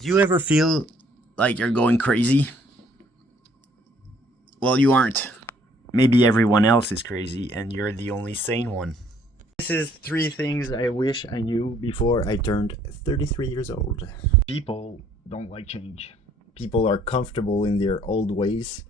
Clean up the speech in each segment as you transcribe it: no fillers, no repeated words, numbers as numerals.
Do you ever feel like you're going crazy? Well, you aren't. Maybe everyone else is crazy and you're the only sane one. This is 3 things I wish I knew before I turned 33 years old. People don't like change. People are comfortable in their old ways.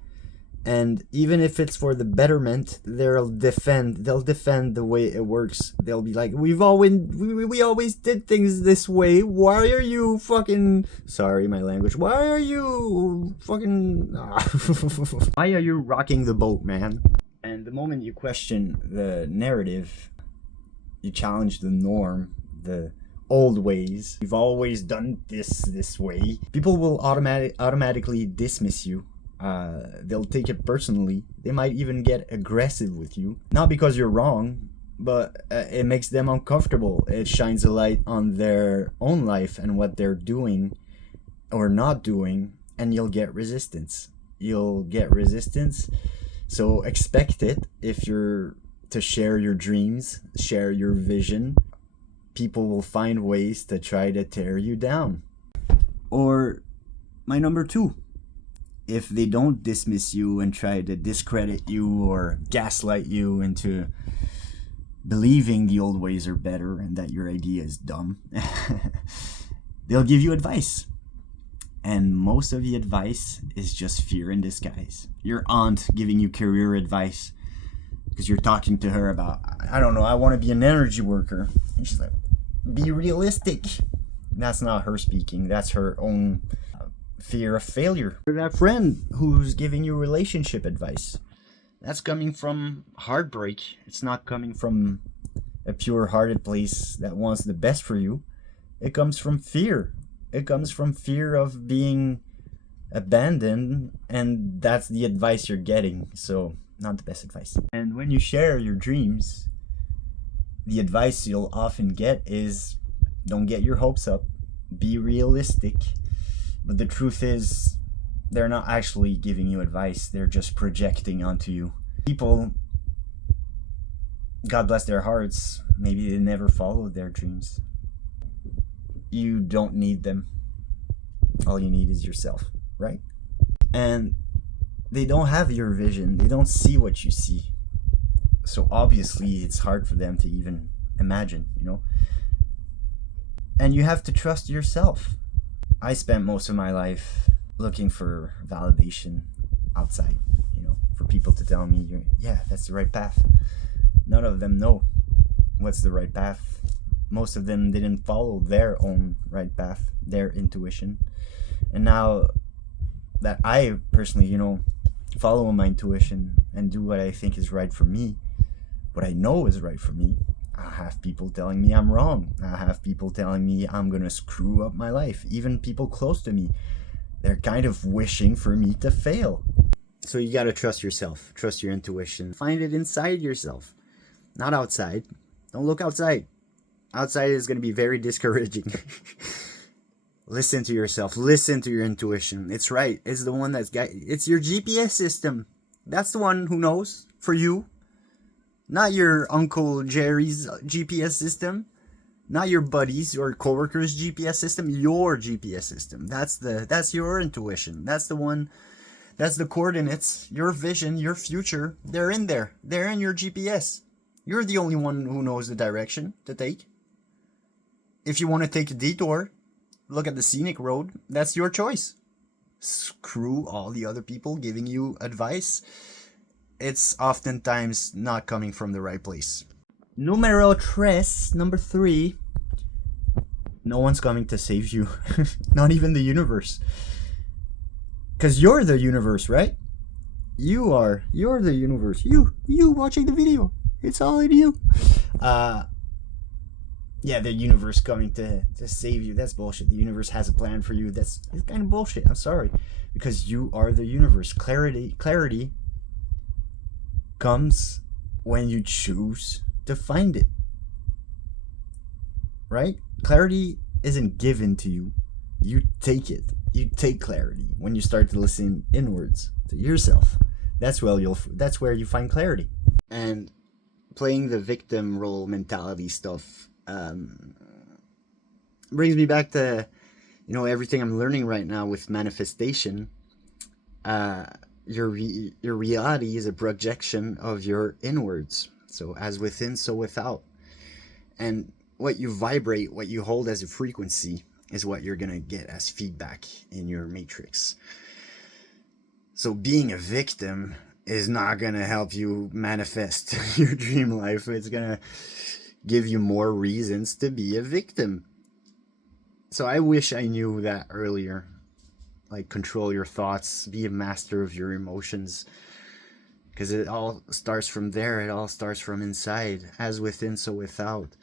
And even if it's for the betterment, they'll defend the way it works. They'll be like, we always did things this way. Why are you fucking, sorry my language, why are you fucking why are you rocking the boat, man? And the moment you question the narrative, you challenge the norm, the old ways. We've always done this way. People will automatically dismiss you. They'll take it personally. They might even get aggressive with you. Not because you're wrong, but it makes them uncomfortable. It shines a light on their own life and what they're doing or not doing, and you'll get resistance. So expect it. If you're to share your dreams, share your vision, people will find ways to try to tear you down. Or my number 2. If they don't dismiss you and try to discredit you or gaslight you into believing the old ways are better and that your idea is dumb, they'll give you advice. And most of the advice is just fear in disguise. Your aunt giving you career advice because you're talking to her about, I don't know, I want to be an energy worker. And she's like, be realistic. That's not her speaking. That's her own fear of failure. Or that friend who's giving you relationship advice. That's coming from heartbreak. It's not coming from a pure-hearted place that wants the best for you. It comes from fear. It comes from fear of being abandoned, and that's the advice you're getting. So, not the best advice. And when you share your dreams, the advice you'll often get is, don't get your hopes up. Be realistic. But the truth is, they're not actually giving you advice. They're just projecting onto you. People, God bless their hearts, maybe they never followed their dreams. You don't need them. All you need is yourself, right? And they don't have your vision. They don't see what you see. So obviously, it's hard for them to even imagine, And you have to trust yourself. I spent most of my life looking for validation outside, for people to tell me, yeah, that's the right path. None of them know what's the right path. Most of them didn't follow their own right path, their intuition. And now that I personally, follow my intuition and do what I think is right for me, what I know is right for me, I have people telling me I'm wrong. I have people telling me I'm going to screw up my life. Even people close to me, they're kind of wishing for me to fail. So you got to trust yourself. Trust your intuition. Find it inside yourself, not outside. Don't look outside. Outside is going to be very discouraging. Listen to yourself. Listen to your intuition. It's right. It's the one it's your GPS system. That's the one who knows for you. Not your Uncle Jerry's GPS system. Not your buddies or coworkers' GPS system. Your GPS system. That's your intuition. That's the one. That's the coordinates. Your vision, your future. They're in there. They're in your GPS. You're the only one who knows the direction to take. If you want to take a detour, look at the scenic road. That's your choice. Screw all the other people giving you advice. It's oftentimes not coming from the right place. Numero 3. No one's coming to save you. Not even the universe. Because you're the universe, right? You're the universe. You watching the video. It's all in you. Yeah, the universe coming to save you. That's bullshit. The universe has a plan for you. It's kind of bullshit. I'm sorry. Because you are the universe. Clarity comes when you choose to find it. Right? Clarity isn't given to you. You take it. You take clarity when you start to listen inwards to yourself. That's where you find clarity. And playing the victim role mentality stuff brings me back to everything I'm learning right now with manifestation, your reality is a projection of your inwards. So as within, so without. And what you vibrate, what you hold as a frequency, is what you're going to get as feedback in your matrix. So being a victim is not going to help you manifest your dream life. It's going to give you more reasons to be a victim. So I wish I knew that earlier. Like, control your thoughts, be a master of your emotions. Because it all starts from there. It all starts from inside. As within, so without.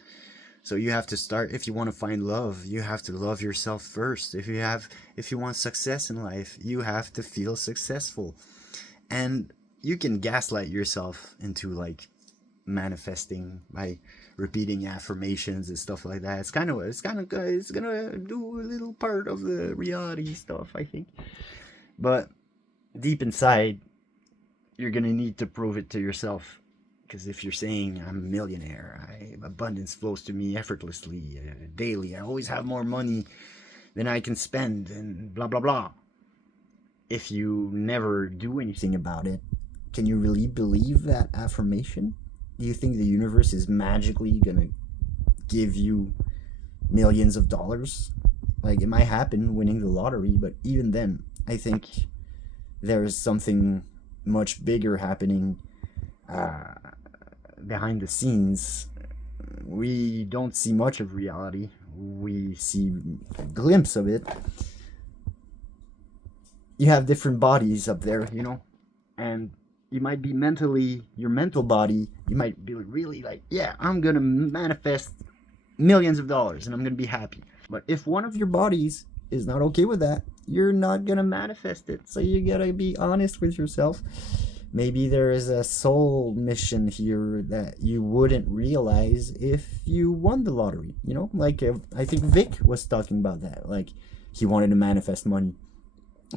So you have to start, if you want to find love, you have to love yourself first. If you want success in life, you have to feel successful. And you can gaslight yourself into like manifesting by repeating affirmations and stuff like that. It's gonna do a little part of the reality stuff, I think. But deep inside, you're gonna need to prove it to yourself. Because if you're saying I'm a millionaire, abundance flows to me effortlessly, daily, I always have more money than I can spend, and blah blah blah. If you never do anything about it, can you really believe that affirmation? Do you think the universe is magically gonna give you millions of dollars? Like, it might happen winning the lottery, but even then, I think there's something much bigger happening behind the scenes. We don't see much of reality. We see a glimpse of it. You have different bodies up there, and you might be your mental body, you might be really like, yeah, I'm gonna manifest millions of dollars and I'm gonna be happy. But if one of your bodies is not okay with that, you're not gonna manifest it. So you gotta be honest with yourself. Maybe there is a soul mission here that you wouldn't realize if you won the lottery. Like, I think Vic was talking about that. Like, he wanted to manifest money.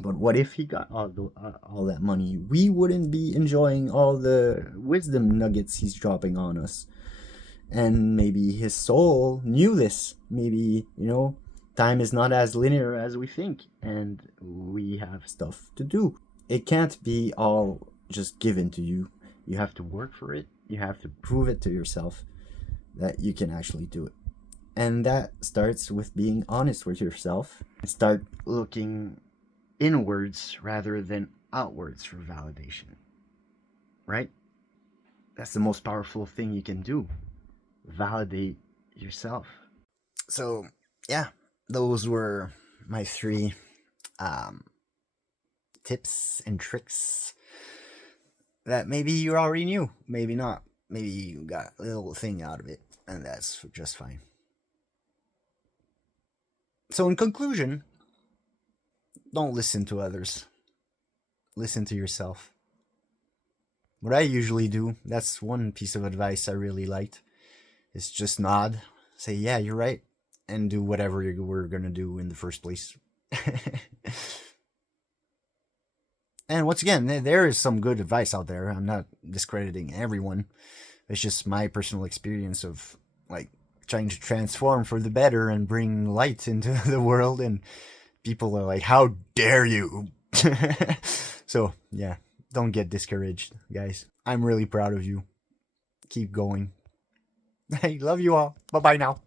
But what if he got all that money? We wouldn't be enjoying all the wisdom nuggets he's dropping on us. And maybe his soul knew this. Maybe, time is not as linear as we think. And we have stuff to do. It can't be all just given to you. You have to work for it. You have to prove it to yourself that you can actually do it. And that starts with being honest with yourself. Start looking inwards rather than outwards for validation. Right? That's the most powerful thing you can do. Validate yourself. So, yeah, those were my 3 tips and tricks that maybe you already knew, maybe not. Maybe you got a little thing out of it, and that's just fine. So in conclusion, don't listen to others. Listen to yourself. What I usually do, that's one piece of advice I really liked, is just nod, say, yeah, you're right, and do whatever you were going to do in the first place. And once again, there is some good advice out there. I'm not discrediting everyone. It's just my personal experience of like trying to transform for the better and bring light into the world. And people are like, how dare you? So, yeah, don't get discouraged, guys. I'm really proud of you. Keep going. I love you all. Bye-bye now.